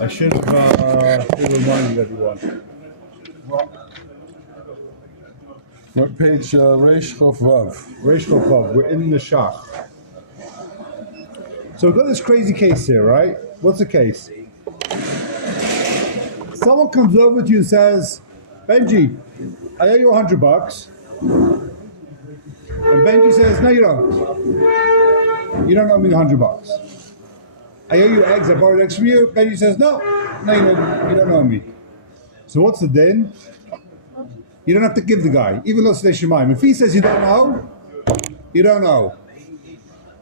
I should have reminded everyone. What page? Reish Chof Vav. Reish Chof Vav. We're in the Shach. So we've got this crazy case here, right? What's the case? Someone comes over to you and says, Benji, I owe you $100. And Benji says, no, you don't. You don't owe me $100. I owe you eggs. I borrowed eggs from you. Benji says, no, you don't owe me. So what's the din? You don't have to give the guy, even though it's Shemaim. If he says you don't owe, you don't owe.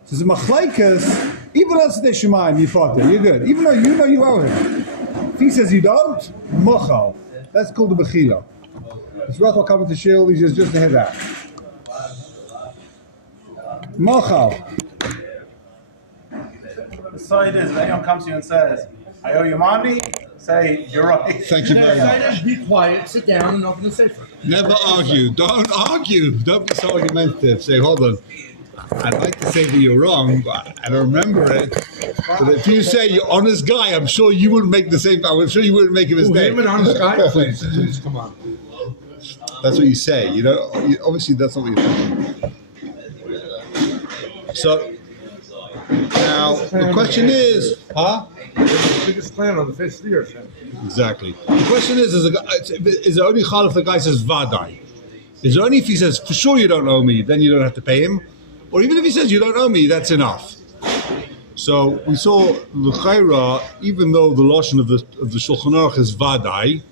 So it's a machlaikas, even though it's Shemaim, you fought it, you're good. Even though you know you owe him. If he says you don't, mochal. That's called the bechila. It's Rachel coming to Shil, he says just to head out. Mochal. The side is, if anyone comes to you and says, I owe you money, say, you're right. Thank you very much. Be quiet, sit down, and open the safer. Never argue. Don't argue. Don't be so argumentative. Say, hold on. I'd like to say that you're wrong, but I don't remember it. But if you say you're honest guy, I'm sure you wouldn't make the same. I'm sure you wouldn't make a mistake. Him an honest guy, please come on. That's what you say. You know, obviously that's not what you're thinking. So now the question is, The biggest plan on the face of the earth. Exactly. The question is it only chal if the guy says vadai? Is it only if he says, for sure you don't owe me, then you don't have to pay him? Or even if he says you don't owe me, that's enough. So we saw the chayra, even though the lashon of the Shulchan Aruch is vadai,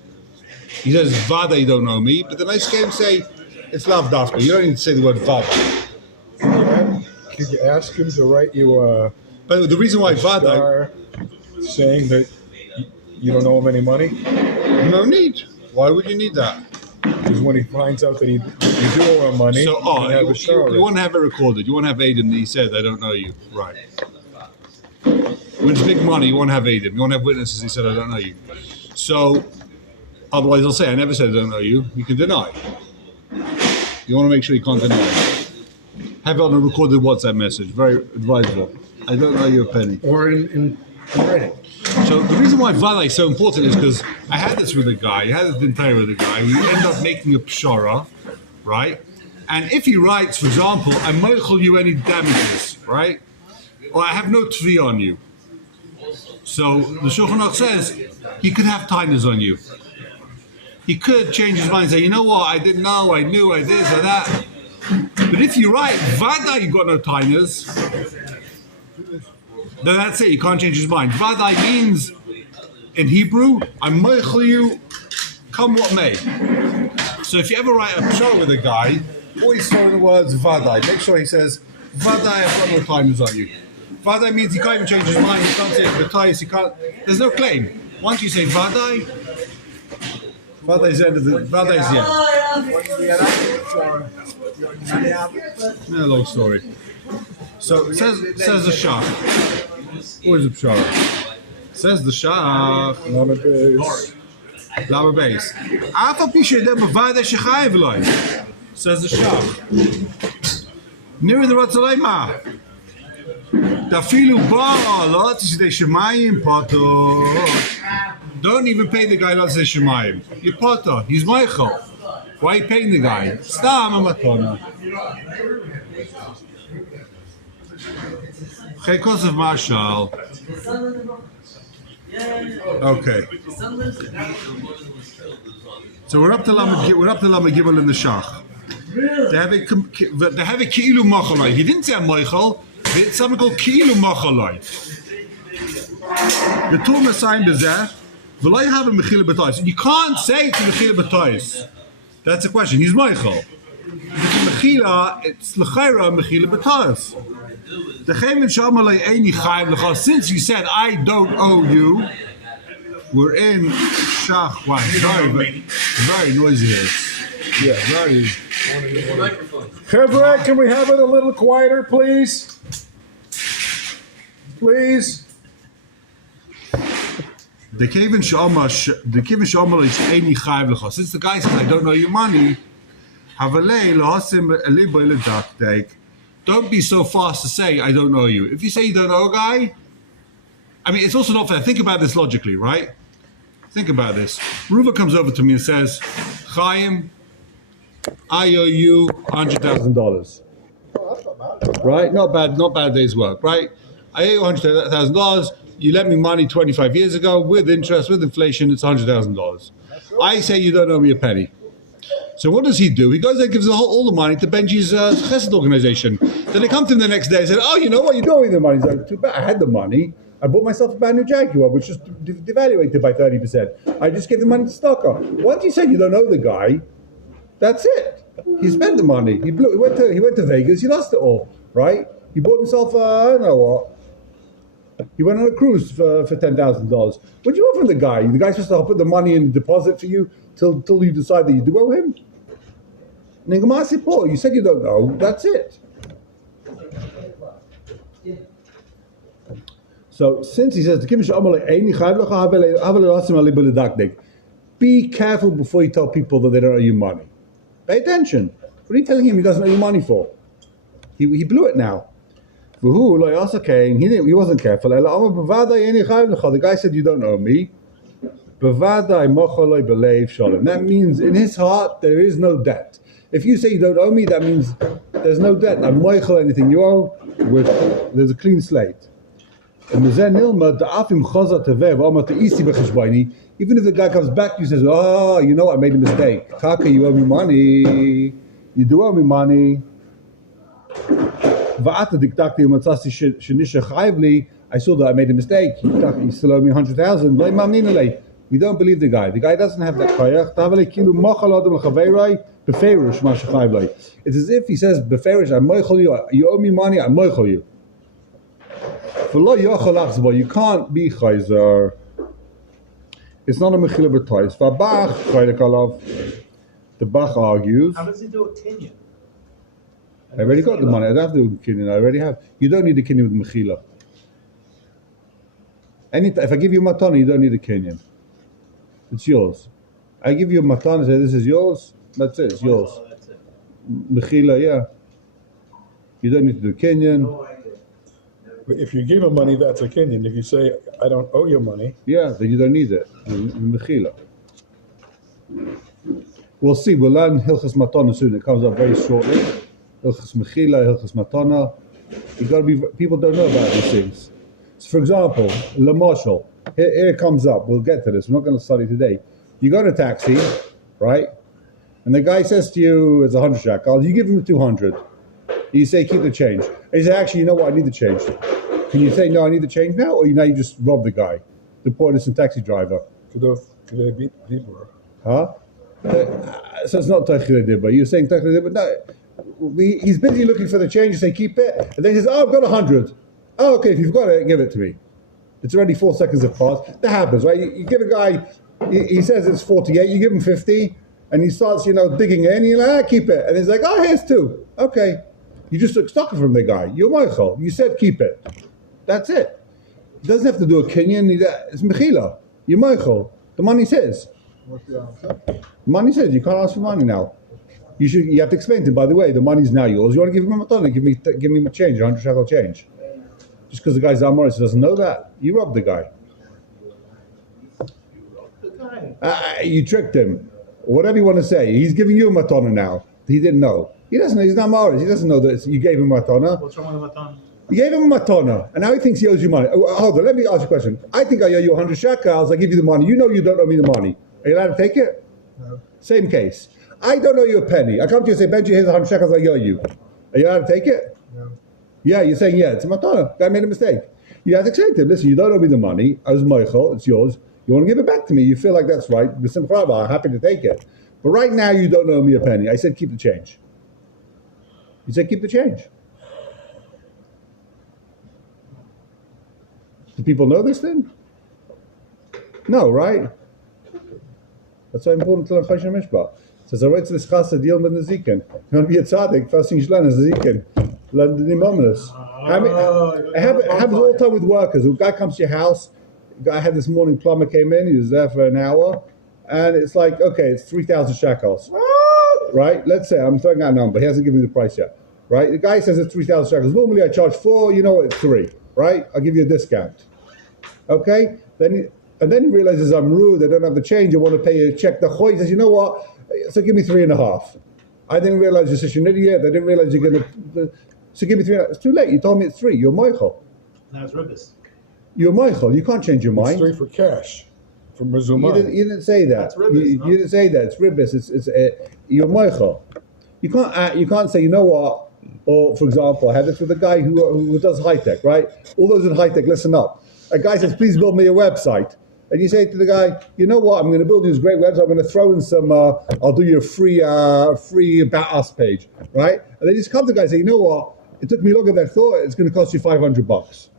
he says vadai you don't owe me, but the nice game say it's lav dafka. You don't need to say the word vadai. Could you ask him to write you But the reason why vadai, saying that you don't owe him any money? No need. Why would you need that? Because when he finds out that you do owe him money, So, you want to have it recorded. You want to have Aiden that he said, I don't know you. Right. When it's big money, you want to have Aiden. You want to have witnesses he said, I don't know you. So, otherwise I'll say, I never said I don't know you. You can deny. You want to make sure you can't deny. Have it on a recorded WhatsApp message. Very advisable. I don't know you a penny. Or in writing. So the reason why Vadai is so important is because I had this with a guy, I had this entire with a guy, we end up making a pshara, right? And if he writes, for example, I moichel you any damages, right? Or I have no tvi on you. So the Shulchan Aruch says he could have tiners on you. He could change his mind and say, you know what, I didn't know, I knew, I this or that. But if you write, Vadai, you got no tiners, then that's it, you can't change his mind. Vadai means, in Hebrew, I'm moichel you, come what may. So if you ever write a pshara with a guy, always throw in the words Vadai. Make sure he says, Vadai, I've got no timers on you. Vadai means he can't even change his mind, he can't say B'tais, he can't, there's no claim. Once you say Vadai, Vadai is the end of the, Vadai is the end. No, long story. So it says the Shach. Always a pshara. Says the Shach. Lama base. Afa pisha dem b'vada shechayev loy. Says the Shach. Niri the Ratzalei ma. Tafilu ba lo tishdei shemayim pato. Don't even pay the guy not to say shemayim. You pato. He's Michael. Why are you paying the guy? Stam amatona. Chekos of Marshall. Okay. So we're up to Lama Gimel in the Shach. They have a Ki'ilu Machalai. He didn't say a Michael. It's something called Ki'ilu Machalai. The two Messiah Bezeh. Will I have a Mechila B'tais? You can't say to Mechila B'tais. That's the question. He's Michael. Mechila, it's L'chaira Mechila B'tais. Since you said I don't owe you, we're in Shach. Wow, very noisy here. Yeah, very. Chevrolet, can we have it a little quieter, please? Please. Since the guy says I don't know your money, don't be so fast to say I don't know you. If you say you don't know a guy, I mean, it's also not fair. Think about this logically, right? Think about this. Ruva comes over to me and says, Chaim, I owe you $100,000. Right? Not bad day's work, right? I owe you $100,000. You lent me money 25 years ago with interest, with inflation, it's $100,000. I say you don't owe me a penny. So what does he do? He goes there and gives all the money to Benji's chesed organization. Then they come to him the next day and say, oh, you know what, you don't owe me the money. He's like, too bad, I had the money. I bought myself a brand new Jaguar, which just devaluated by 30%. I just gave the money to Stocker. Once you say you don't owe the guy, that's it. He spent the money. He went to Vegas. He lost it all, right? He bought himself, I don't know what. He went on a cruise for $10,000. What do you want from the guy? The guy's supposed to put the money in deposit for you till you decide that you do owe him. You said you don't know. That's it. So since he says be careful before you tell people that they don't owe you money. Pay attention. What are you telling him he doesn't owe you money for? He blew it now. He wasn't careful. The guy said you don't owe me. That means in his heart there is no debt. If you say you don't owe me, that means there's no debt. I'm moichel anything you owe. There's a clean slate. Even if the guy comes back, you says, oh, you know, I made a mistake. Kaka, you owe me money. You do owe me money. I saw that I made a mistake. You still owe me 100,000. We don't believe the guy. The guy doesn't have that koyach. It's as if he says, Beferish, I'm moichel you. You owe me money, I'm moichel you. You can't be chayzer. It's not a mechila b'tois. The Bach argues. How does he do a Kenyan? I already got the money. I don't have to do a kinyan. I already have. You don't need a kinyan with mechila. If I give you matana, you don't need a kinyan. It's yours. I give you a matana and say, this is yours. That's it. It's yours. Mechila, yeah. You don't need to do kinyan. But if you give him money, that's a Kenyan. If you say, I don't owe you money. Yeah, then you don't need it. Mechila. We'll see. We'll learn Hilchas Matana soon. It comes up very shortly. Hilchas Mechila, Hilchas Matana. You got to be. People don't know about these things. So, for example, Lamashal. Here it comes up. We'll get to this. We're not going to study today. You go in a taxi, right? And the guy says to you, "It's 100 shekels." You give him 200. You say, "Keep the change." And you say, "Actually, you know what? I need the change." Can you say, "No, I need the change now," or you just rob the guy, the poor innocent taxi driver? Could they beat people? Huh? So it's not Tachile Dibba. You're saying Tachile Dibba? No. He's busy looking for the change. You say, keep it. And then he says, oh, I've got 100. Oh, okay, if you've got it, give it to me. It's already 4 seconds have passed. That happens, right? You give a guy, he says it's 48, you give him 50, and he starts, digging in, and you're like, keep it. And he's like, oh, here's 2. Okay. You just took stock from the guy. You're Michael. You said keep it. That's it. He doesn't have to do a kinyan. It's Mechila. You're Michael. The money says. Money says you can't ask for money now. You have to explain to him. By the way, the money's now yours. You want to give him a matana? Give me a change, 100 shekel change. Just because the guy's Amoris doesn't know that, you robbed the guy. You tricked him. Whatever you want to say, he's giving you a matana now. He didn't know. He doesn't know. He's not Amoris. He doesn't know that you gave him a matana. What's wrong with matana? You gave him a matana, and now he thinks he owes you money. Hold on, let me ask you a question. I think I owe you 100 shekels. I give you the money. You know you don't owe me the money. Are you allowed to take it? No. Same case. I don't owe you a penny. I come to you and say, Benji, here's 100 shekels I owe you. Are you allowed to take it? No. Yeah, you're saying, yeah, it's a matana. Guy made a mistake. You have to say to him, listen, you don't owe me the money. I was Michael. It's yours. You want to give it back to me. You feel like that's right. I'm happy to take it. But right now, you don't owe me a penny. I said, keep the change. You said, keep the change. Do people know this then? No, right? That's why important to learn Choshen Mishpah. It says, I went to this chassid deal with the zikin. You want to be a tzaddik, first thing you should learn is the zikin. Learn the nimominus. It happens all the time with workers. A guy comes to your house. I had this morning plumber came in. He was there for an hour. And it's like, okay, it's 3,000 shekels. Right? Let's say, I'm throwing out a number. He hasn't given me the price yet. Right? The guy says it's 3,000 shekels. Normally I charge 4. You know what? It's 3. Right? I'll give you a discount. Okay? And then he realizes I'm rude, I don't have the change, I want to pay a check. The choy says, you know what? So give me 3.5. I didn't realize you're such an idiot. I didn't realize you're going to... So give me 3.5. It's too late. You told me it's 3. You're Michael. Now it's ribbis. You're Michael. You can't change your mind. It's 3 for cash from You Rizumah. didn't say that. That's ribbis, no? You didn't say that. It's ribbis. You're Michael. You can't say, you know what? Or, for example, I had this with a guy who does high-tech, right? All those in high-tech, listen up. A guy says, please build me a website. And you say to the guy, you know what? I'm going to build you this great website. I'm going to throw in some, I'll do you a free About Us page, right? And then you just come to the guy and say, you know what? It took me longer than I thought. It's going to cost you $500.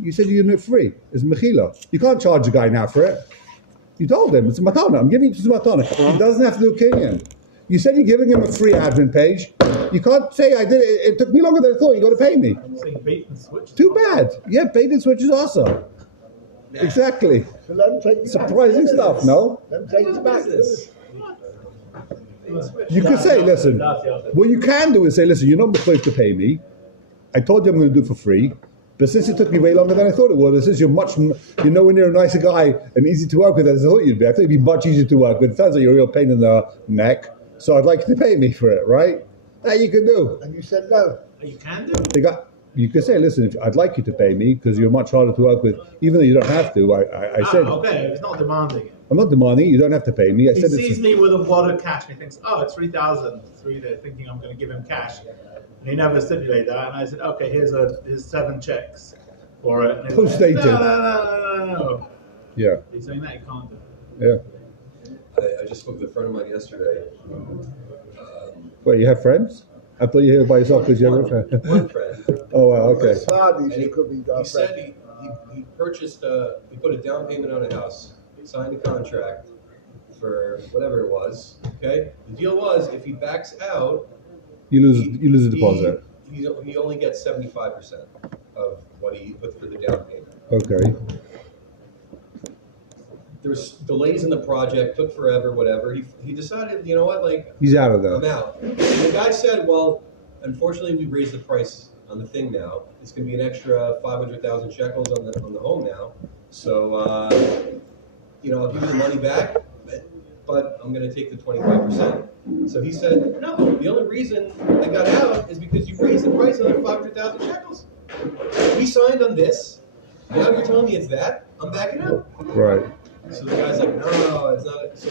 You said you're doing it free. It's mechila. You can't charge a guy now for it. You told him it's a matana. I'm giving it to matana. He doesn't have to do a kinyan. You said you're giving him a free admin page. You can't say I did it. It took me longer than I thought. You got to pay me. Saying bait and switch. Too bad. Yeah, bait and switch is awesome. Exactly. So let them take Surprising stuff. No. Let them take it back. You could say, listen. What you can do is say, listen. You're not supposed to pay me. I told you I'm going to do it for free. But since it took me way longer than I thought it would, and since you're nowhere near a nicer guy and easy to work with as I thought you'd be, I thought you'd be much easier to work with. It sounds like you're a real pain in the neck. So I'd like you to pay me for it, right? That you can do. And you said no. You can do. You could say, listen, I'd like you to pay me because you're much harder to work with, even though you don't have to. I said, okay, he's not demanding it. I'm not demanding. You don't have to pay me. I He said sees me with a wad of cash and he thinks, oh, it's 3,000. They're thinking I'm going to give him cash. And he never stipulated that. And I said, okay, here's 7 checks for it. And he was like, Post-dated. No. Yeah, He's saying that you can't do it. yeah. I just spoke with a friend of mine yesterday. Wait, you have friends? I thought you were here by yourself because you have a friend. One friend. Oh, wow, okay. Saudis, And it could be he said he purchased he put a down payment on a house, signed a contract for whatever it was. Okay, the deal was if he backs out, You lose a deposit. He only gets 75% of what he put for the down payment. Okay. There was delays in the project, took forever, whatever. He decided, you know what, like He's out of I'm there. out. And the guy said, well, unfortunately, we raised the price on the thing now. It's going to be an extra 500,000 shekels on the home now. So, I'll give you the money back, but I'm going to take the 25%. So he said, no, the only reason I got out is because you raised the price another 500,000 shekels. We signed on this. Now you're telling me it's that? I'm backing out. Right. So the guy's like, no, it's not. So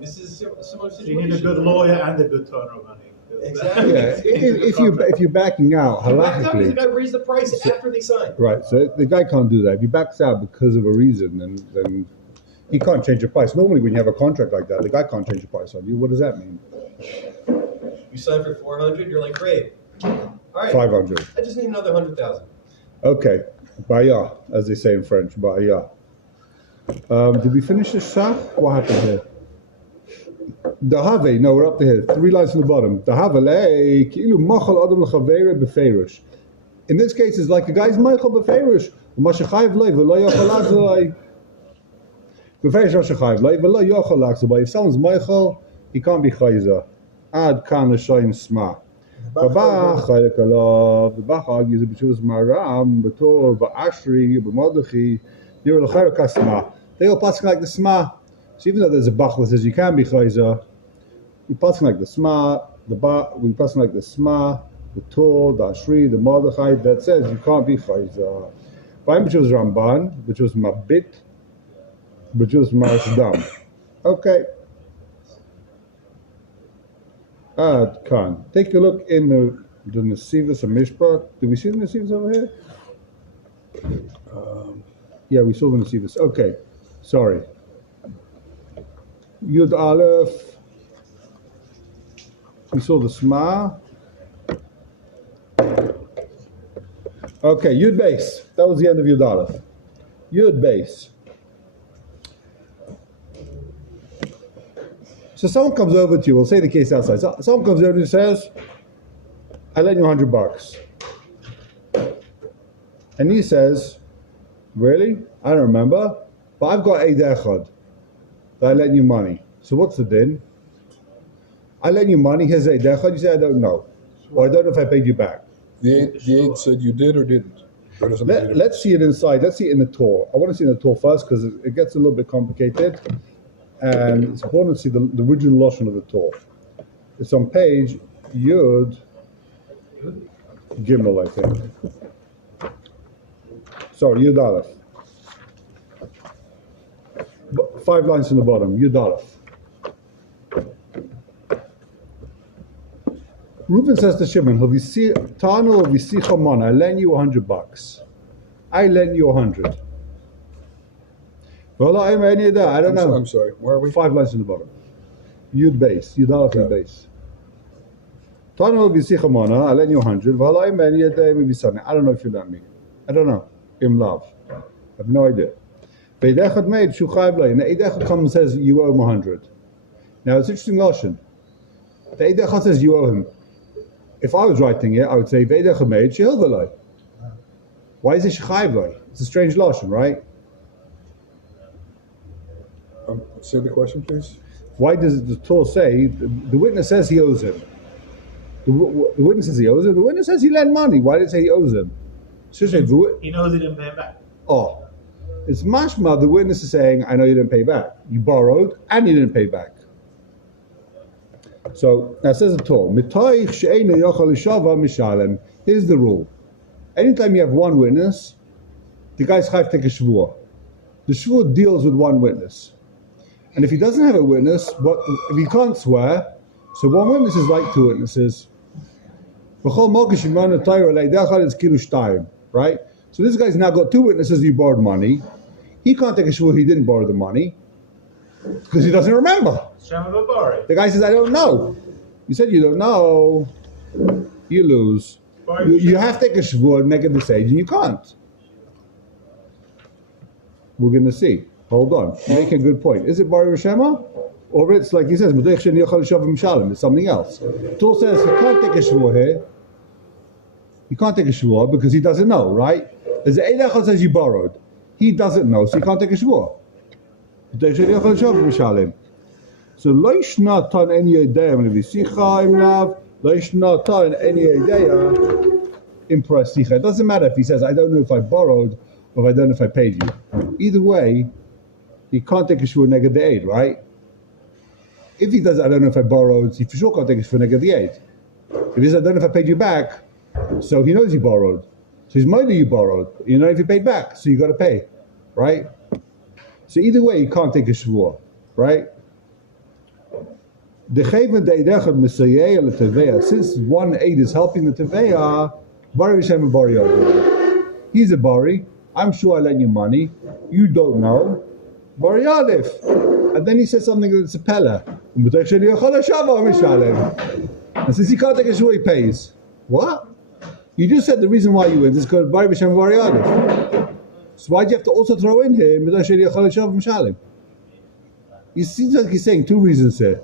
this is a similar So situation. you need a good lawyer and a good Toen Rabani. Exactly. Yeah. If you're backing out, Back up, the halachically, guy raised the price after they signed. right? So the guy can't do that. If he backs out because of a reason, then he can't change the price. Normally, when you have a contract like that, the guy can't change the price on you. What does that mean? You signed for 400. You're like, great. All right. 500. I just need another 100,000. Okay. Baya, as they say in French. Baya. Did we finish this shah? What happened here? Dahave, no, we're up to here. 3 lines from the bottom. Dahavale, ki'ilu machal adam l'chavere beferish. In this case, it's like the guy's machal beferish. Mashachayev loy v'lo yochal lachzolai. Beferish mashachayev loy v'lo yochal lachzolai. If someone's machal, he can't be chayza. Ad kan l'shayin sma. Baba chaylik alav. The Bach argues that B'shuvas maram, b'tor, b'ashri, b'modachi, you're l'chayr kasma. They all passing like the sma. So even though there's a Bach that says you can be chayza, we passing like the sma, we passing like the sma, the Tor, the Ashri, the Mordechai that says you can't be chayza. By which was Ramban, which was Mabit, which was Marshdam. Okay. Ad Khan. Take a look in the Nesivos and Mishpat. Did we see the Nesivos over here? Yeah, we saw the Nesivos. Okay. Sorry. Yud Aleph. We saw the Sma. Okay, Yud Base. That was the end of Yud Aleph. Yud Base. So someone comes over to you, we'll say the case outside. So someone comes over and says, I lent you $100. And he says, really? I don't remember. But I've got Eid Echad that I lent you money. So what's the din? I lent you money, here's Eid Echad. You say, I don't know. Or I don't know if I paid you back. The aide said you did or didn't. Or doesn't make any difference? Let's see it inside. Let's see it in the Torah. I want to see it in the Torah first because it gets a little bit complicated. And it's important to see the original Lashon of the Torah. It's on page Yud Gimel, I think. Sorry, Yud Aleph. 5 lines from the bottom, Yud Aleph. Reuben says to Shimon, Tano V'sicha Mana, I lend you $100. I lend you 100. Well, I don't know. I'm sorry, where are we? 5 lines from the bottom. Yud base, Yud Aleph Yud base. Tano V'sicha Mana, I lend you 100. Well, I don't know if you lend me. I don't know. Im love. I have no idea. And the Eidechad comes and says, you owe him 100. Now, it's interesting, Lashon. The Eidechad says, you owe him. If I was writing it, I would say, Ve'edecha made shehil v'loi. Why is it shechayv loi? It's a strange Lashon, right? Say the question, please. Why does the Torah say, the witness says he owes him? The witness says he owes him. The witness says he lent money. Why did it say he owes him? He knows he didn't pay him back. Oh. It's mashma, the witness is saying, I know you didn't pay back. You borrowed and you didn't pay back. So, now it says the Torah, here's the rule. Anytime you have one witness, the guy's chayv take a shvuah. The shvuah deals with one witness. And if he doesn't have a witness, if he can't swear, so one witness is like 2 witnesses. Right? So this guy's now got 2 witnesses he borrowed money. He can't take a shvuah he didn't borrow the money because he doesn't remember. The guy says, I don't know. You said you don't know. You lose. You have to take a shvuah and make a decision. You can't. We're going to see. Hold on. You make a good point. Is it Bari Rishema? Or it's like he says, it's something else. Torah says he can't take a shvuah here. He can't take a shvuah because he doesn't know, right? There's the Eidechad says you borrowed. He doesn't know, so he can't take a shvuah. So loishna tan any idea when we see chaim loishna tan any idea impress sicha. It doesn't matter if he says I don't know if I borrowed or if I don't know if I paid you. Either way, he can't take a shvuah negative the aid, right? If he does I don't know if I borrowed, he for sure can't take a shvuah negative the aid. If he says I don't know if I paid you back, so he knows you borrowed. So he's money you borrowed. You know if you paid back, so you got to pay, right? So either way, you can't take a shvuah, right? Since one aid is helping the teveya, Bari Hashem Bari Yodif. He's a Bari. I'm sure I lent you money. You don't know. Bari Yodif. And then he says something that's a pella. And since he can't take a shvuah, he pays. What? You just said the reason why you win is because Bari Hashem Bari Yodif. So why do you have to also throw in here? It seems like he's saying 2 reasons here.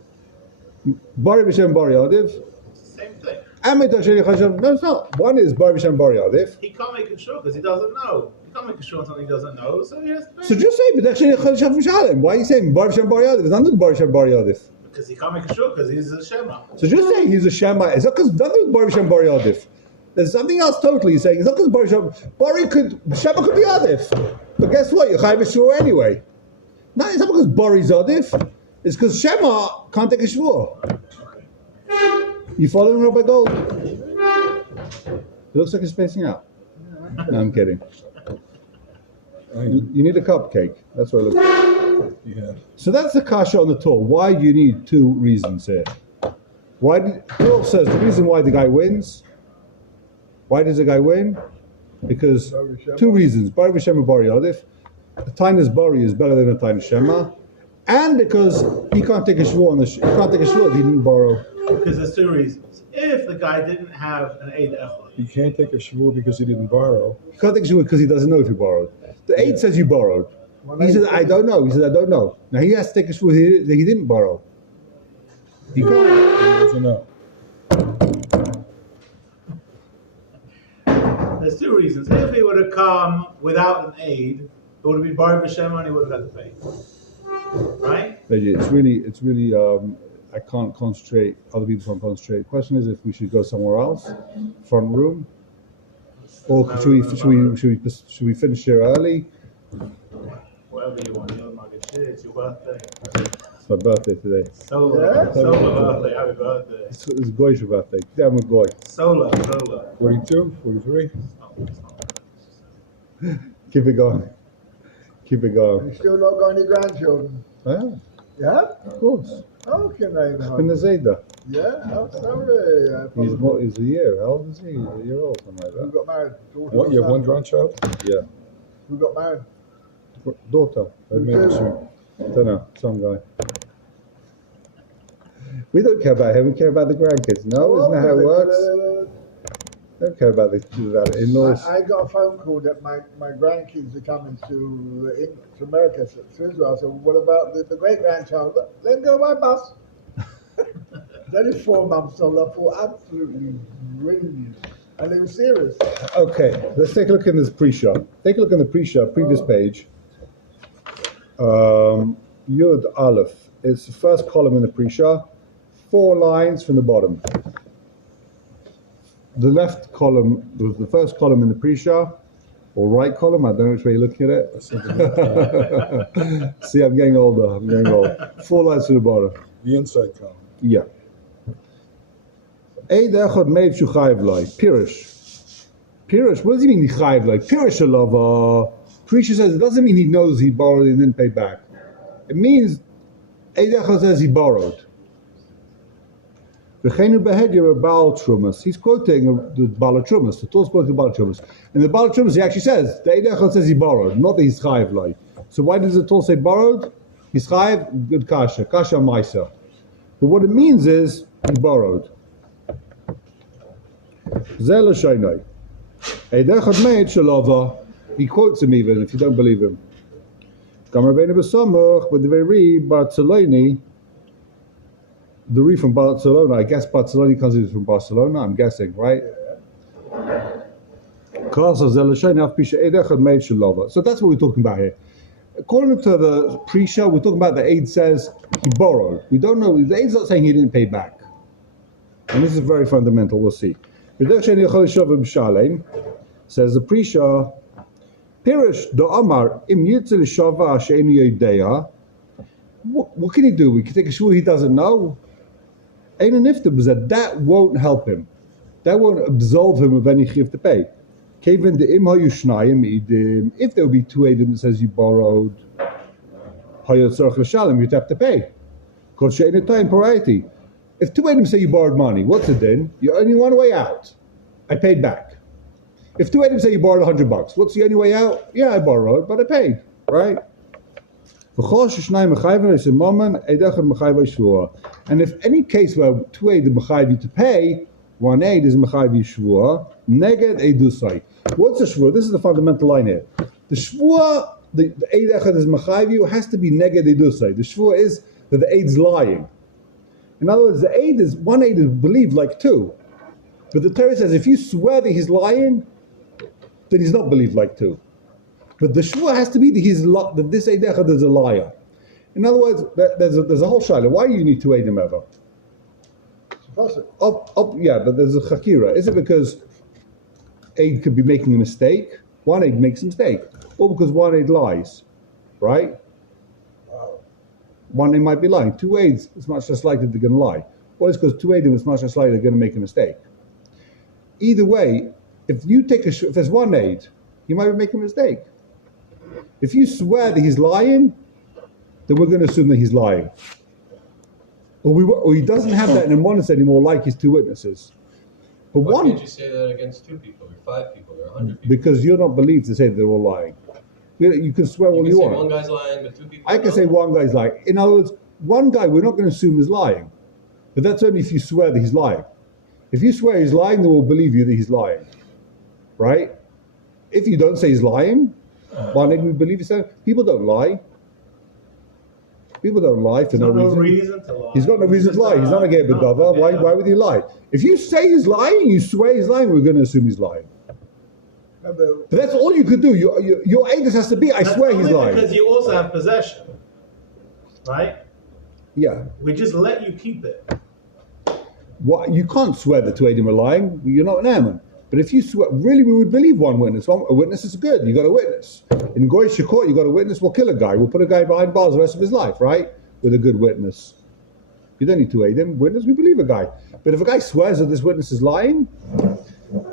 Bari B'Shem Bari Yodif. Same thing. No, it's not. One is Bari B'Shem Bari Yodif. He can't make a shul because he doesn't know. He can't make a shul on something he doesn't know, so he has to pay. So just say B'Dech Sheli Chal. Why are you saying Bari B'Shem Bari Yodif? It's not Bari B'Shem Bari Yodif. Because he can't make a shul because he's a shema. So just say he's a Shema. It's not because nothing with Bari B'Shem Bari Yodif. There's something else totally. He's saying it's not because Bari Shema could be Yodif. But guess what? You're Chayv Shvuah anyway. No, it's not because Bari's Yodif. It's because Shema can't take a shvuah. You following Rabbi Gold? It looks like he's spacing out. No, I'm kidding. You need a cupcake. That's what it looks like. Yeah. So that's the kasha on the Torah. Why do you need 2 reasons here? Paul says the reason why the guy wins. Why does the guy win? Because 2 reasons. Bari B'Shem and Bari Yodif. A Tainus Bari is better than a Tainus Shema. And because he can't take a shvuah he can't take a shvuah he didn't borrow. Because there's 2 reasons. If the guy didn't have an Eid Echad, He can't take a shvuah because he didn't borrow. He can't take a shvuah because he doesn't know if you borrowed. The aid says you borrowed. He says, I don't know. He says, I don't know. Now he has to take a shvuah he didn't borrow. He can't. He doesn't know. there's 2 reasons. If he would have come without an aid, it would have been Bari B'Shem and he would have had to pay. Right? It's really, I can't concentrate, other people can't concentrate. The question is if we should go somewhere else, front room. Or should we finish here early? Whatever you want. You're not good shit. It's your birthday. It's my birthday today. Solar birthday. Happy birthday. It's Goy's birthday. Yeah, I'm a Goy. Solar. 42, 43. Keep it going. Keep it going. You still not got any grandchildren? Yeah, Yeah? of course. How can I In know? the Zayda. Yeah, I'm sorry. He's a year. How old is he? He's a year old, something like Who that. got married? Daughter What, or you have son? one grandchild? Yeah. Who got married? Daughter. I Who's made this? sure. Don't know. Some guy. We don't care about him. We care about the grandkids. No, isn't that how it works? Don't care about the in-laws. I got a phone call that my grandkids are coming to America, to Israel. So what about the great grandchild? Let go by bus. That is 4 months old. I thought absolutely brilliant, and they were serious. Okay, let's take a look in this pre-shot. Take a look in the pre-shot, previous page. Yud Aleph. It's the first column in the pre-shot. 4 lines from the bottom. The left column was the first column in the pre-shot, or right column. I don't know which way you're looking at it. See, I'm getting older. 4 lines from the bottom. The inside column. Yeah. Eid echad made shuchayv loy. Pirish. Pirish, what does he mean he chayv loy? Pirish alava. Prisha says it doesn't mean he knows he borrowed and didn't pay back. It means Eid echad says he borrowed. V'cheinu behedya Baal Trumas. He's quoting the Baal Trumas. The Torah's quoting the Baal Trumas. And the Baal Trumas, he actually says, the Eid echad says he borrowed, not that he's chayv loy. So why does the Torah say borrowed? He's chayv, good kasha. Kasha maisa. But what it means is he borrowed. He quotes him even if you don't believe him. The re from Barcelona, I guess Barcelona comes in from Barcelona, I'm guessing, right? So that's what we're talking about here. According to the pre-show, we're talking about the aid says he borrowed. We don't know, the aid's not saying he didn't pay back. And this is very fundamental, we'll see. Says the pre-show, Pirish do Amar im yitzel shava she'enu yodea. What can he do? We can take a shul he doesn't know. Ein nifta, that won't help him. That won't absolve him of any chiv to pay. Kevin de im hayu shnayim idim. If there will be 2 edim that says you borrowed, hayu tzarich l'shalem, you'd have to pay. Kol she'enu time variety. If 2 edim say you borrowed money, what's it then? You only one way out. I paid back. If 2 items say you borrowed $100, what's the only way out? Yeah, I borrowed, but I paid, right? And if any case where 2 aid is mechayiv you to pay, 1 aid is mechayiv you shvua, neged eidusai. What's the shvua? This is the fundamental line here. The shvua, the aid echad is mechayiv you, has to be neged eidusai. The shvua is that the aid's lying. In other words, the aid is 1 aid is believed like 2. But the Torah says if you swear that he's lying, then he's not believed like 2. But the shvua has to be that this Eid Echad is a liar. In other words, there's a whole shaila. Why do you need 2 Eidim ever? Yeah, but there's a chakira. Is it because Eid could be making a mistake? 1 Eid makes a mistake. Or because 1 Eid lies, right? 1 Eid might be lying. 2 Eids, it's much less likely they're going to lie. Or it's because 2 Eidim, it's much less likely they're going to make a mistake. Either way, if there's 1 aid, you might be making a mistake. If you swear that he's lying, then we're going to assume that he's lying. Or he doesn't have that in one anymore, like his 2 witnesses. But Why can't you say that against 2 people, or 5 people, or 100 people? Because you're not believed to say that they're all lying. You can swear all you say want. 1 guy's lying, but 2 people. I can say 1 guy's lying. In other words, 1 guy we're not going to assume is lying. But that's only if you swear that he's lying. If you swear he's lying, then we'll believe you that he's lying. Right? If you don't say he's lying, why don't we believe he's lying? People don't lie. People don't lie for no reason. To lie. He's got no reason to lie. He's not a gay bedava. Why would he lie? If you say he's lying, you swear he's lying, we're going to assume he's lying. But that's all you could do. Your aidus has to be, I swear he's lying. Because you also have possession, right? Yeah. We just let you keep it. What, you can't swear the 2 Eidim are lying. You're not an airman. But if you swear, really, we would believe one witness. A witness is good. You got a witness. In Goyish court, you got a witness. We'll kill a guy. We'll put a guy behind bars the rest of his life, right? With a good witness. You don't need to aid him. Witness, we believe a guy. But if a guy swears that this witness is lying,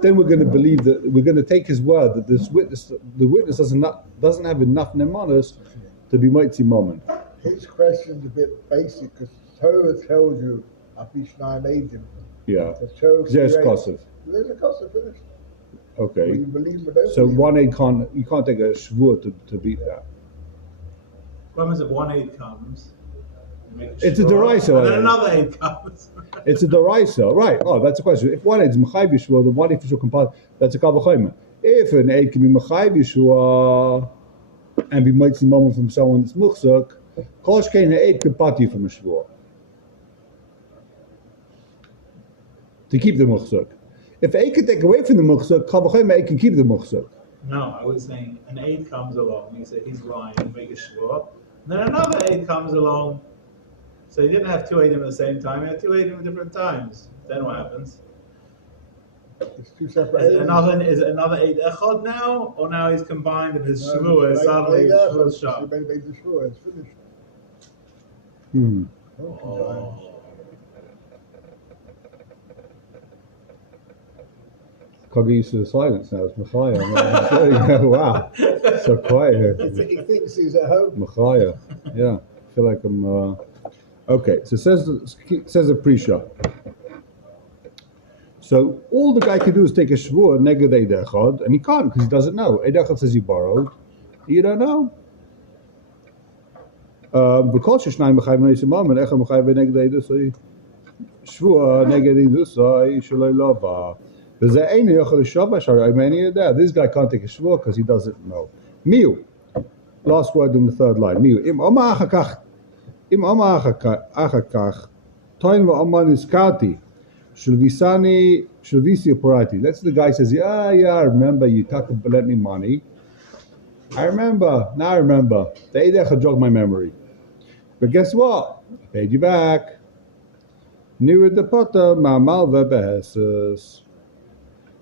then we're going to believe that we're going to take his word that the witness doesn't have enough nemanos to be mighty moment. His question's a bit basic because Torah tells you Apishnayim Eidim. Yeah. There's There's Kosov. There's a Kosov finished. Okay. Well, you believe or don't So believe. one aid you can't take a shvur to beat that. When is it 1 8 comes? you make It's a shvur, derisa, And then right? another 8 comes. It's a derisa, right? Oh, that's a question. If one aid is mechay b'shvur, then one aid for sure that's a kavachayim. If an aid can be mechay b'shvur and be mighty moment from someone that's muchzak, kol shkein aid could pat you from a shvur to keep the muchzak. If aid can take away from the muchzak, kavachayim aid can keep the muchzak. No, I was saying an 8 comes along. You say he's lying, you make a shvur. Then another 8 comes along. So you didn't have 2 8 at the same time. You had 2 8 at different times. Then what happens? It's two separate Is Eidim. it another 8 echad now, or now he's combined and his No, shvur is they- suddenly they his there, shvur but shop? you make the shvur, it's finished. Oh. Can't get used to the silence now. It's Machaya. Wow. So quiet here. He thinks he's at home. Machaya. Yeah. I feel like I'm. Okay. So it says a pre-shot. So all the guy can do is take a shvur, neged eid echad, and he can't because he doesn't know. Eid echad says he borrowed. You don't know. Because shnayim b'chayv neis imam and echad b'chayv neged eid usay. Shvur neged eid usay shaloi lova. This guy can't take a shvur because he doesn't know. Miu. Last word in the third line. Miu. Im oma achakach. Toin v'oma niskati. Shulvisani porati. Let's the guy says, yeah, I remember you lent me money. I remember. Now I remember. The Eidech jogged my memory. But guess what? I paid you back. Near the potter, ma'amal ve'beheses.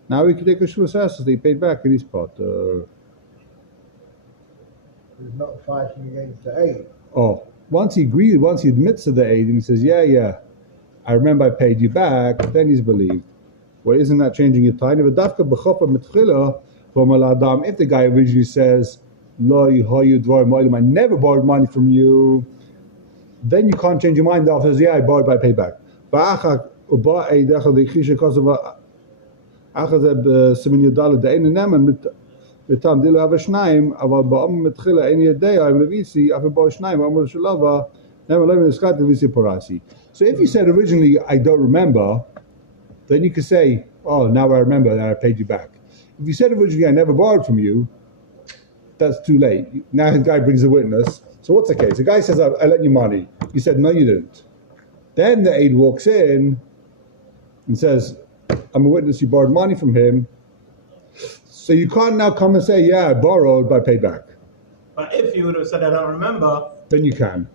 Now we can take a shvur that he paid back in his potter. He's not fighting against the Eid. Oh, once he admits to the aid and he says, yeah, I remember I paid you back, then he's believed. Well, isn't that changing your time? If the guy originally says, I never borrowed money from you, then you can't change your mind after says, yeah, I borrowed, but I paid back. בטעם דילו הווה שניים, אבל באום מתחילה אין ידע, אם לביסי, אף בו שניים, אמר שלווה, נאמר לא מנסקת לביסי פורסי. So if you said originally, I don't remember, then you could say, oh, now I remember that I paid you back. If you said originally, I never borrowed from you, that's too late. Now the guy brings a witness. So what's the case? The guy says, I lent you money. You said, no, you didn't. Then the aide walks in and says, I'm a witness, you borrowed money from him. So you can't now come and say, yeah, I borrowed, but I paid back. But if you would have said, I don't remember, Then you can.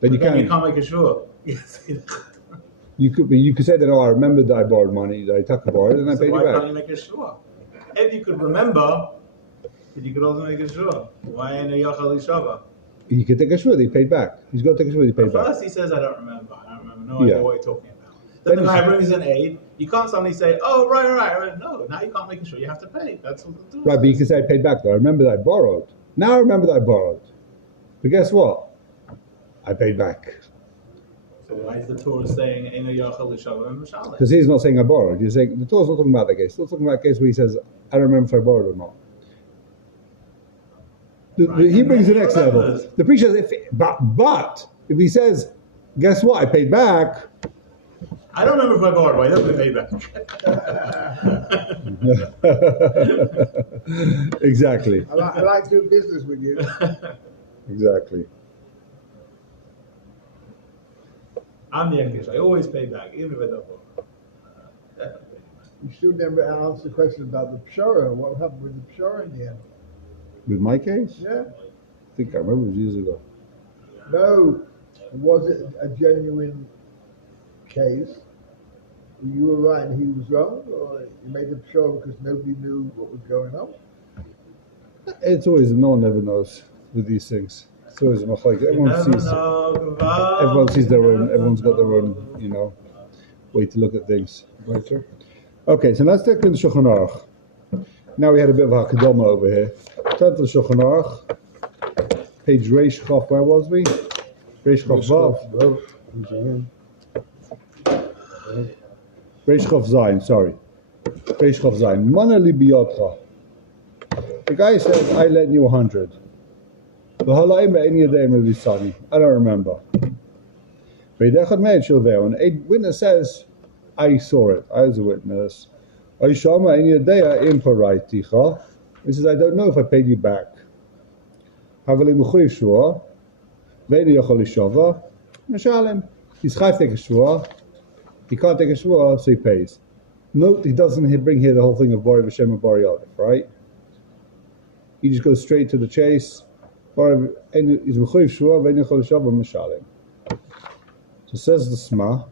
Then you then you can. can't make a shvur. You could say that, oh, I remember that I borrowed money, that I took a borrowed, and I So paid why you can't back. you make a shvur? If you could remember, then you could also make a shvur. Why ain't a yachal shava? He could take a shvur, he paid back. He's got to take a shvur, he paid back. First he says, I don't remember. No Yeah. idea what you're talking about. Then Then the you guy say- brings an aid. You can't suddenly say, oh, right. No, now you can't make a shvur. You have to pay. That's what the Right, but you can say I paid back though. I remember that I borrowed. Now I remember that I borrowed. But guess what? I paid back. So why is the Torah saying, ain't a yachal shava and mashallah? Because he's not saying I borrowed. You're saying the Torah's not talking about that case. It's not talking about a case where he says, I don't remember if I borrowed or not. Right, He and brings the then he next level. remembers. The preacher says, but if he says, guess what? I paid back. I don't remember if I borrowed. Why don't we pay back? Exactly. I like doing business with you. Exactly. I'm the English. I always pay back, even if I don't borrow. You still never answered the question about the pshara. What happened with the pshara in the end? With my case? Yeah. I think I remember it was years ago. No. Was it a genuine case? you were right and he was wrong, or you made him sure because nobody knew what was going on? It's always, no one ever knows with these things. It's always a machlokes. Everyone sees their own, everyone's got their own, way to look at things. Right, sir? Okay, so let's take in the Shulchan Aruch. Now we had a bit of a Hakadama over here. Turn to the Shulchan Aruch. Page Reish Chof, where was we? Reish Chof Vav. Reish Chof Zayin, sorry. Reish Chof Zayin. Mana li biyotcha. The guy says, I lent you 100. I don't remember. And a witness says, I saw it. I was a witness. He says, I don't know if I paid you back. He's chayv take a shvua. He can't take a shvua, so he pays. Note, he doesn't bring here the whole thing of Bari V'Shem and Bari Yodif, right? He just goes straight to the chase. So says the Sma.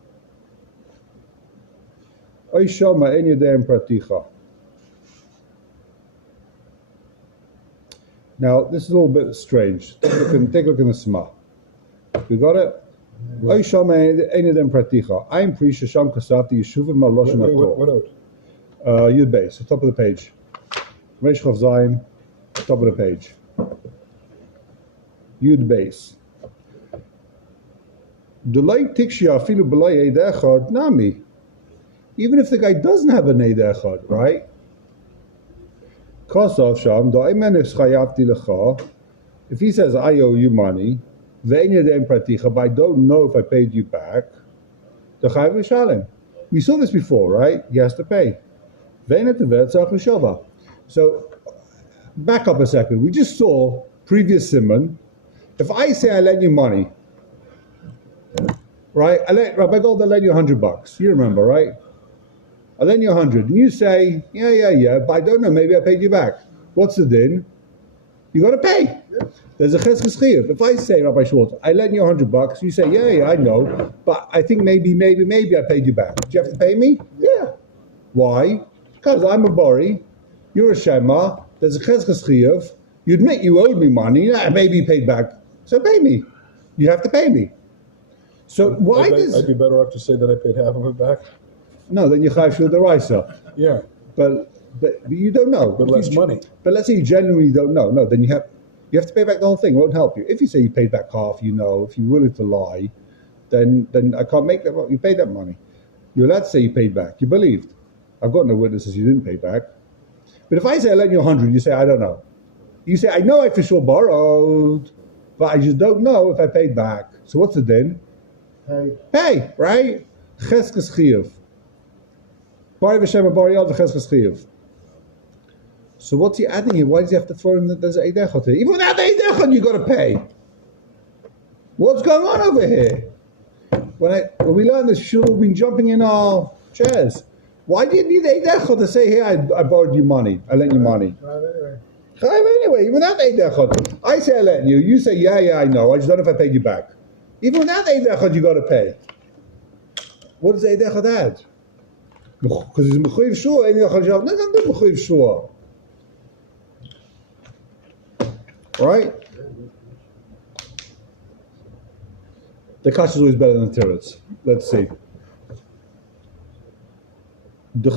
Now this is a little bit strange. Take a look in the Sma. You got it? I'm pre Sham Kasafti Yeshuvim Maloshin Ator. Yud base, top of the page. Reish Chof Zayin, top of the page. Yud base. Nami. Even if the guy doesn't have an Eid Echad, right? If he says, I owe you money, but I don't know if I paid you back, we saw this before, right? He has to pay. So, back up a second. We just saw previous simon. If I say I lent you money, right? Rabbi Gold, I lent you $100. You remember, right? I lent you 100, and you say, yeah, but I don't know, maybe I paid you back. What's the din? You got to pay. There's a cheskes chiyuv. If I say, Rabbi Schwartz, I lent you $100, you say, yeah, I know, but I think maybe I paid you back. Do you have to pay me? Yeah. Why? Because I'm a bori, you're a shema, there's a cheskes chiyuv, you admit you owed me money, maybe you paid back, so pay me. You have to pay me. So why does... I'd be better off to say that I paid half of it back. No, then you chayv shul deraisa. Yeah. But you don't know. But less money. But let's say you genuinely don't know. No, then you have to pay back the whole thing. It won't help you. If you say you paid back half, if you're willing to lie, then I can't make that. You paid that money. You're allowed to say you paid back. You believed. I've got no witnesses you didn't pay back. But if I say I lent you 100, you say I don't know. You say I know I for sure borrowed, but I just don't know if I paid back. So what's the din? Pay, right? Cheskes chiyuv. Bari v'shem and bari yod v'cheskes chiyuv. So what's he adding here? Why does he have to throw in that there's an Eid Echad here? Even without the Eid Echad, you got to pay. What's going on over here? When we learned this, we've been jumping in our chairs. Why do you need Eid Echad to say, here, I borrowed you money, I lent you money? Anyway, even without Eid Echad, I say I lent you, you say, yeah, I know, I just don't know if I paid you back. Even without Eid Echad, you got to pay. What does Eid Echad add? Because he's mechuyev shua, Eid Echad shav, no, don't do mechuyev shua. Right? The kash is always better than the teretz. Let's see. We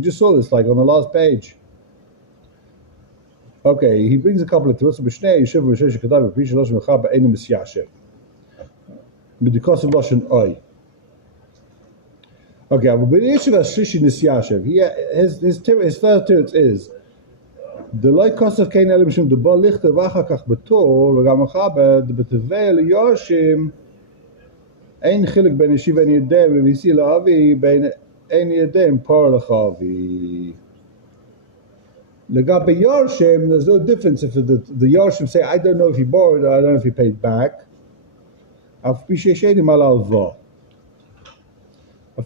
just saw this like on the last page. Okay, he brings a couple of teretz. Okay, but the issue of Shishi Nisyashev, his third teretz is the light cost of Kain Elimshim, the Bal Lichte Vachakach Betor, Ragamakhabed, the Betevei Yoshim, Ein Chilik Ben Yeshiv En Yedem, Visi La'avi, Ben Ein Yedem, Par L'chavi. Legabe Yoshim, there's no difference if the Yoshim say, I don't know if he borrowed or I don't know if he paid back. Af Bisheshedim Al-Alva. So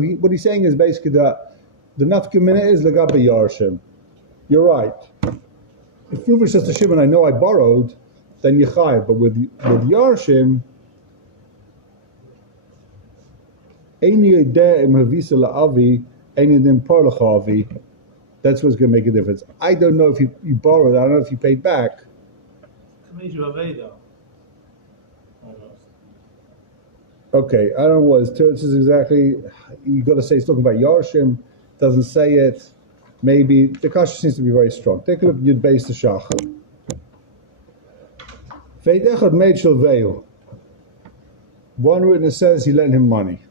what he's saying is basically that the nafkamina is legabe yarshim. You're right. If Ruvash says to Shimon, I know I borrowed, then you chayav. But with yarshim, Any idea im havisa la'avi, any dim parlachavi. That's what's going to make a difference. I don't know if you borrowed. I don't know if you paid back. Okay, I don't know what his teretz is exactly. You got to say it's talking about Yarshim. Doesn't say it. Maybe the kasha seems to be very strong. Take a look at Yud Beis the Shachar. Veidechad made shalveu. One witness says he lent him money.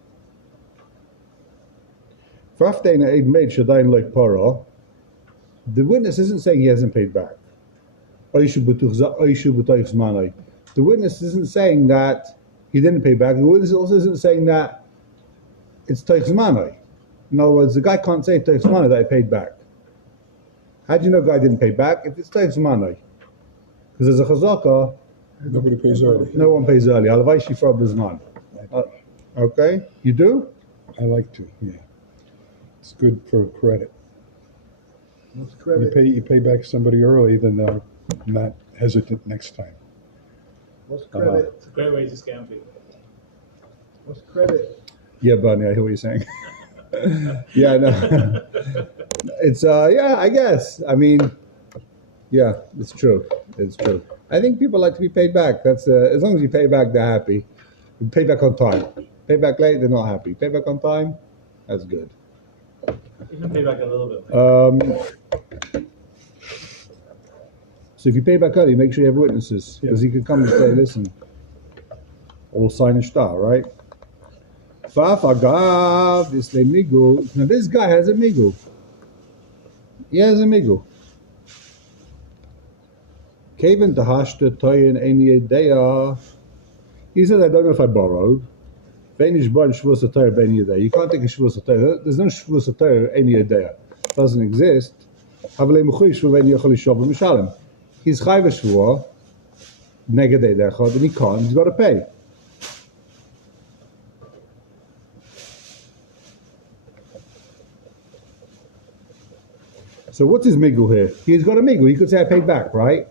V'afteina eid made shadayin like para. The witness isn't saying he hasn't paid back. The witness isn't saying that he didn't pay back. The witness also isn't saying that it's Teich's Manoi. In other words, the guy can't say Teich's Manoi that I paid back. How do you know the guy didn't pay back? If it's Teich's Manoi. Because there's a chazaka, Nobody pays early. no one pays early. Halavai for Bisman. Okay? You do? I like to, yeah. It's good for credit. What's credit? You pay back somebody early, then they're not hesitant next time. What's credit? It's a great way to scam people. What's credit? Yeah, Bernie, I hear what you're saying. Yeah, no. It's, yeah, I guess. I mean, yeah, it's true. It's true. I think people like to be paid back. That's as long as you pay back, they're happy. You pay back on time. Pay back late, they're not happy. Pay back on time, that's good. You can pay back a little bit. So if you pay back early, make sure you have witnesses, because he could come and say, listen, all sign a star, right? Now this guy has a migu. He has a migu. He said, I don't know if I borrowed. You can't take a shvus atayah. There's no shvus atayah any idea. It doesn't exist. He's chayv shvua neged eidechad, and he can't. He's got to pay. So what's his migul here? He's got a migul. He could say I paid back, right?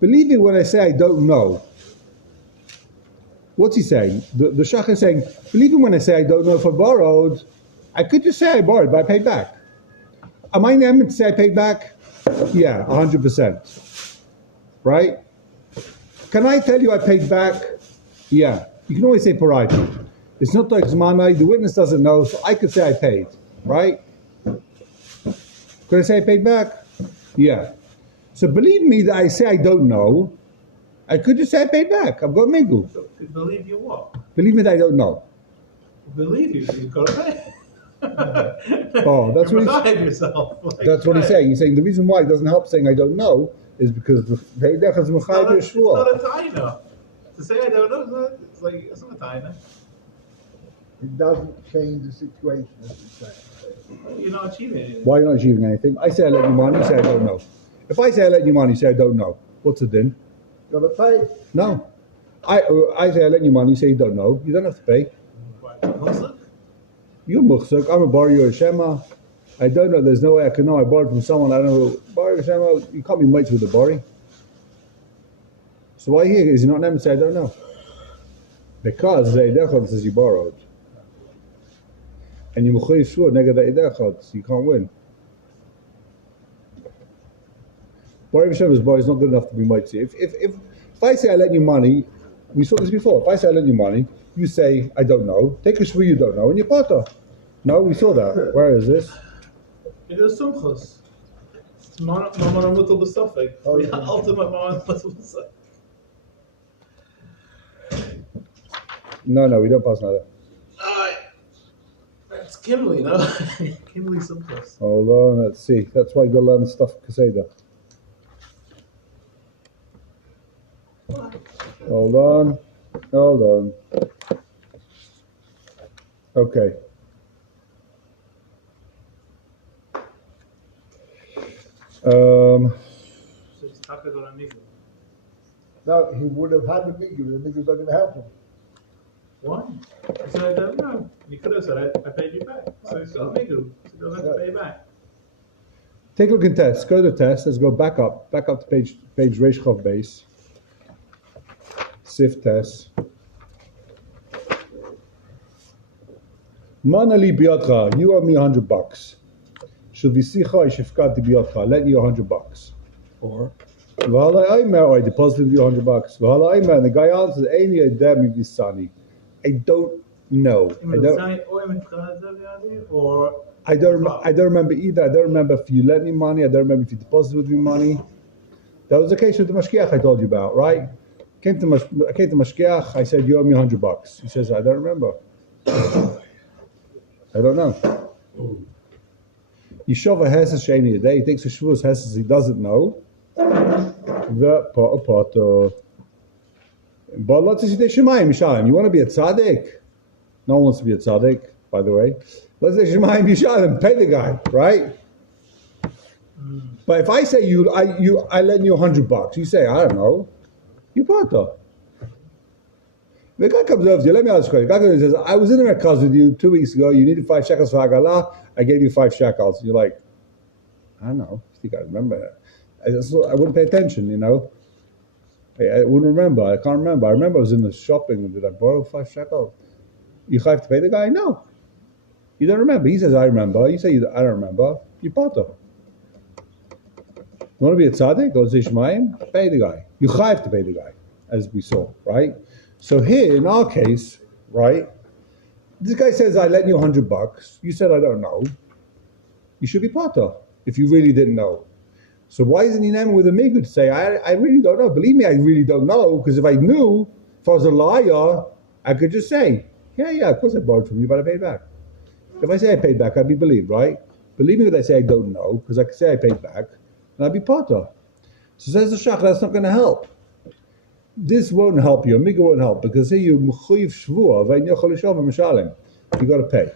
Believe me when I say I don't know. What's he saying? The shach is saying, believe me when I say I don't know if I borrowed. I could just say I borrowed, but I paid back. Am I meant to say I paid back? Yeah, 100%. Right? Can I tell you I paid back? Yeah. You can always say parayta. It's not like zmanai. The witness doesn't know, so I could say I paid. Right? Could I say I paid back? Yeah. So believe me that I say I don't know. I could just say I paid back. I've got migu. So, believe you what? Believe me that I don't know. Believe you, you've got to pay. Oh, that's what Revive yourself. Like, that's what he's saying. He's saying the reason why it doesn't help saying I don't know is because the Veidech is It's Mechayiv not Yeshua. a taina. To say I don't know, it's like, it's not a taina. It doesn't change the situation, as you say. You're not achieving anything. Why are you not achieving anything? I say I lent you money, you say I don't know. If I say I lent you money, you say I don't know. What's it then? Got to pay. No. I say I lent you money, you say you don't know. You don't have to pay. You're muhsuk. I'm a bar, you're a shema. I don't know. There's no way I can know. I borrowed from someone. I don't know. Bar, shema. You can't be mates with the bari. So why here is he not named say I don't know? Because Zaydechad says you borrowed. And you mukhayif shur nega Zaydechad, so you can't win. Bar Shema's bar is not good enough to be mighty. If I say I lent you money, we saw this before. If I say I lent you money, you say I don't know. Take a shvu you don't know, and you're pata. No, we saw that. Where is this? It is sumchus. It's mamon amutal b'safek. The ultimate mamon amutal b'safek. No, we don't pass another. It's Kimberly, no? Kimberly sumchus. Hold on, let's see. That's why you got to learn stuff Kaseda. Hold on. Okay. So it's taka got a nigga. No, he would have had the migu. The migu's not going to help him. Why? He said, I don't know. You could have said, I paid you back. So he's got a nigga. So he doesn't have to pay back. Take a look at test. Go to test. Let's go back up to page Reish Chav base. Sif test. Manali biyotcha, you owe me $100. Shuvisicha shifkati biyotcha, I lent you $100. Or V'hala aymer, I deposited you $100. V'hala aymer, and the guy answers, Eini edem visani. I don't know. I don't remember either. I don't remember if you lent me money. I don't remember if you deposited with me money. That was the case with the mashkiach I told you about, right? I came to mashkiach. I said, you owe me $100. He says, I don't remember. I don't know. Yishova Hesed Sheni Yedei. He thinks Shavuos Hesed he doesn't know. But let's say Shemayim Yishalim. You want to be a tzaddik? No one wants to be a tzaddik, by the way. Let's say Shemayim Yishalim. Pay the guy, right? But if I say I lend you $100, you say, I don't know. You pata. The guy comes over to you. Let me ask you a question. The guy comes over and says, I was in the Merkaz with you 2 weeks ago. You needed 5 shekels for Hagalah. I gave you 5 shekels. You're like, I don't know. I think I remember that. I wouldn't pay attention, you know. I wouldn't remember. I can't remember. I remember I was in the shopping. Did I borrow 5 shekels? You have to pay the guy? No. You don't remember. He says, I remember. You say, I don't remember. You pata. You want to be a tzaddik? Go to Ishmael? Pay the guy. You have to pay the guy, as we saw, right? So here, in our case, right, this guy says, I lent you $100. You said, I don't know. You should be pata if you really didn't know. So why isn't he naming with a migu to say, I really don't know. Believe me, I really don't know, because if I knew, if I was a liar, I could just say, yeah, of course I borrowed from you, but I paid back. If I say I paid back, I'd be believed, right? Believe me when I say I don't know, because I could say I paid back, and I'd be pata. So says the Shach, that's not going to help. This won't help you. Migu won't help, because here you mechuyev shvua ve'en yochel lishav mishalem. You got to pay.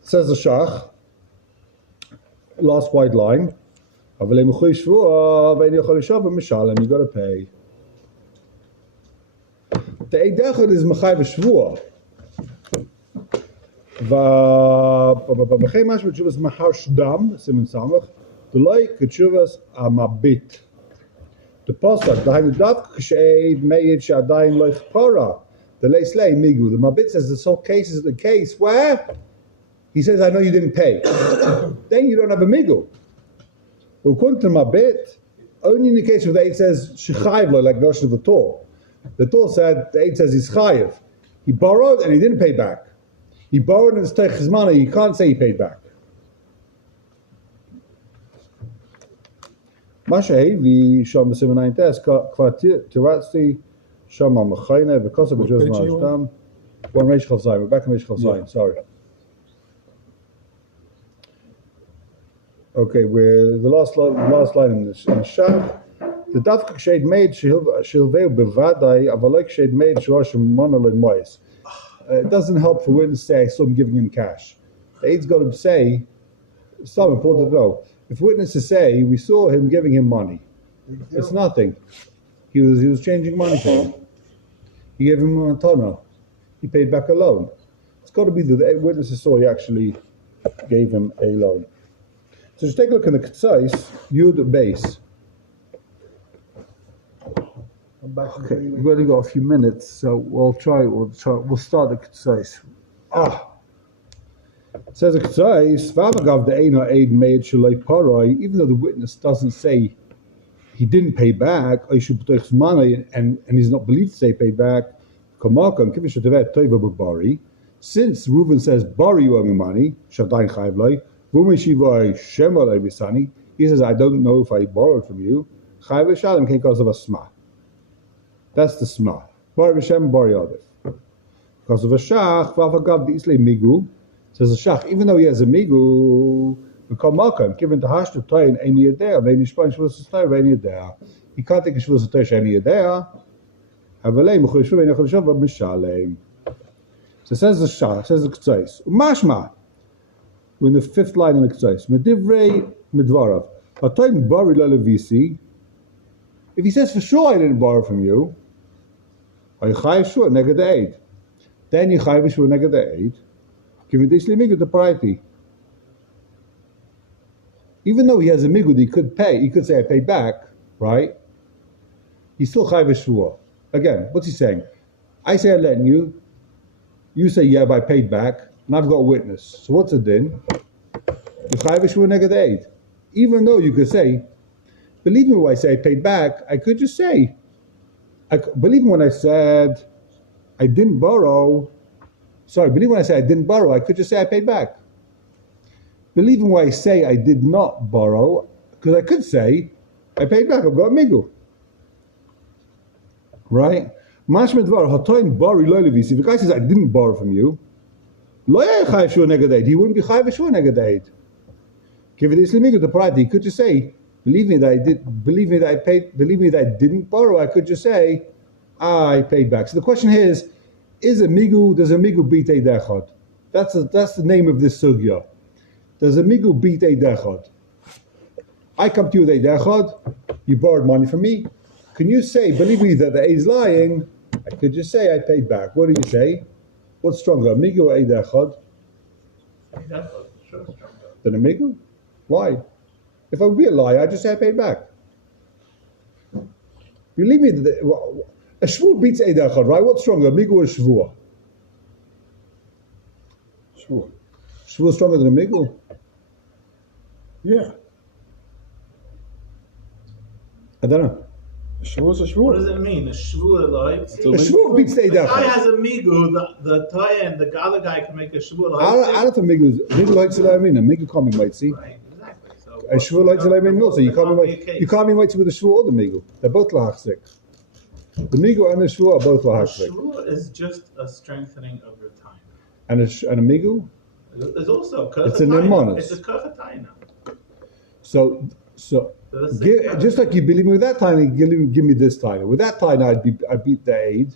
Says the Shach, last white line. You got to pay. The Eidechad is Mechai v'Shvua. V'Mechai Mash v'Tshuvas Mahar Shdam, Simen Samach, D'loi K'tshuvas Amabit. The Pasuk, D'hainu Dav K'sheid Meid Sh'adayin Loich Para, the Leislei Migu. The Mabit says this whole case is the case where he says, I know you didn't pay. Then you don't have a Migu. According to Mabit, only in the case where the Eid says Shechayiv Lo, like Gosh of the Torah. The Torah said, the Eid says he's Chayiv. He borrowed and he didn't pay back. He borrowed and it's Teich Chizmana, you can't say he paid back. Mashahevi Sham B'Simen Tes Kvatir Tiratzi Shama Mechayne because of B'Juz Ma'ashdam. One Reish Chav Zayin. We're back in Reish Chav Zayin. Sorry. Okay, we're the last line in this in Shach. The Davka Shade made Shilveu Bevadai Avalek Shade made Shosh Monolin Mois. It doesn't help for witness to say I saw him giving him cash. The Eid's got to say, it's not important to know. If witnesses say we saw him giving him money, it's nothing. He was changing money for him. He gave him a tana. He paid back a loan. It's got to be that the witnesses saw he actually gave him a loan. So just take a look in the Ketzais, Yud base. Okay, we've only got a few minutes, so we'll start the Ketzais. It says the Ketzais, V'amagav de'ena eid made shalei paroi, even though the witness doesn't say he didn't pay back, or he should put money, and he's not believed to say paid back, since Reuben says, Bari, you owe me money, Shadain chayv loi, he says, I don't know if I borrowed from you. Chayv l'shalem came because of a sma. That's the sma. Bar v'shem bar yodif. Because of a shach, v'afagav di'isle migu, says the shach, even though he has a migu, given to hashtu toyin ein yedea, ve'en yishpan shvus toyin ve'en yedea. He can't take a shvus toyin ve'en yedea. Havelei m'chol yishuv ve'en yachol yishuv v'mishalem. So says the shach, says the Ketzais, umashma. We're in the 5th line in the Ketzais. Medivrei midvarav. Atoim bari lelevisi. If he says for sure I didn't borrow from you, are you chayiv shur neged the aid? Then you chayiv shur neged the aid. Giving this limigud the priority. Even though he has a migud, he could pay. He could say I paid back, right? He's still chayiv shur. Again, what's he saying? I say I lent you. You say yeah, but I paid back. and I've got a witness. So what's it then? Even though you could say, believe me when I say I paid back, I could just say, believe me when I said I didn't borrow. Sorry, believe me when I say I didn't borrow, I could just say I paid back. Believe me when I say I did not borrow, because I could say I paid back. I've got a migu. Right? If the guy says I didn't borrow from you, he wouldn't be chayav shur neged. He could just say, believe me that I did, believe me that I paid, believe me that I didn't borrow. I could just say I paid back. So the question here is does a migu beat a dechad? That's the name of this sugya. Does a migu beat a dechad? I come to you with a dechad, you borrowed money from me. Can you say, believe me that the A is lying? I could just say I paid back. What do you say? What's stronger, a migu or a dechad? Sure, stronger. Than a migu? Why? If I would be a liar, I'd just say I paid back. You leave me a shvur beats a dechad, right? What's stronger, a migu or a shvur? Shvur. Shvur stronger than a migu? Yeah. I don't know. Shvur's a What shvur. does it mean? A shvur like? A shvur beats a The guy dechad. has a migu, the Taya and the other guy can make a shvur I like. don't think migu likes it. I mean, a migu can't be mitzi. Right, exactly. So A shvur likes it. I mean, also you can't be mitzi with a shvur or the migu. They're both lahachzik. The migu and the shvur are both a lahachzik. shvur is just a strengthening of your time. And a migu. There's also a It's an emonus. It's a kafataina. So just like you believe me with that time, give me this time. With that time, I beat the aid.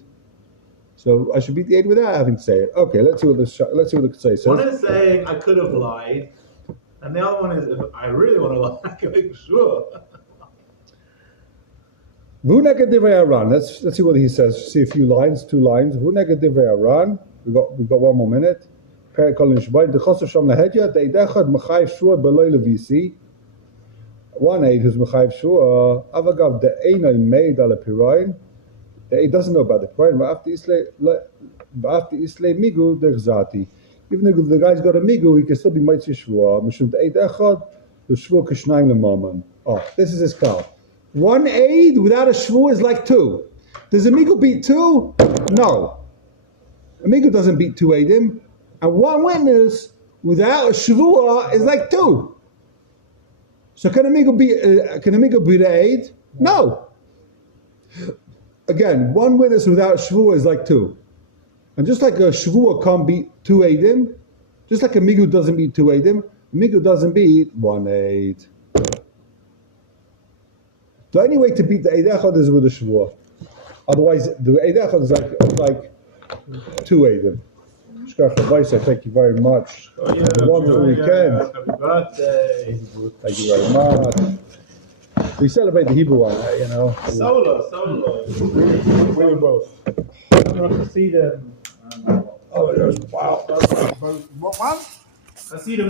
So I should beat the aid without having to say it. Okay, let's see what the say says. One is saying I could have lied, and the other one is if I really want to lie, I can make sure. Let's see what he says. See a few lines, 2 lines. We got 1 more minute. One aid who's mechayiv shua, avagav the einay made ala pirayin. The aid doesn't know about the pirayin. After islay migu derzati. Even if the guy's got a migu, he can still be mitzvah shua. Mishum the aid echad the shua kishnaim lemaman. Oh, this is his call. 1 aid without a shua is like 2. Does a migu beat 2? No. A migu doesn't beat 2 aidim, and 1 witness without a shua is like 2. So can a migu be the aid? No. Again, 1 witness without shvua is like 2. And just like a shvua can't beat 2 aidim, just like a migu doesn't beat 2 aidim, a migu doesn't beat 1 aid. The only way to beat the aid echad is with a shvua. Otherwise, the aid echad is like 2 aidim. Thank you very much. Oh, yeah, Have a wonderful weekend. Happy birthday. Thank you very much. We celebrate the Hebrew one, you know. Solo. We were both. I'm going to see them. Oh, there's wow. What one? I see them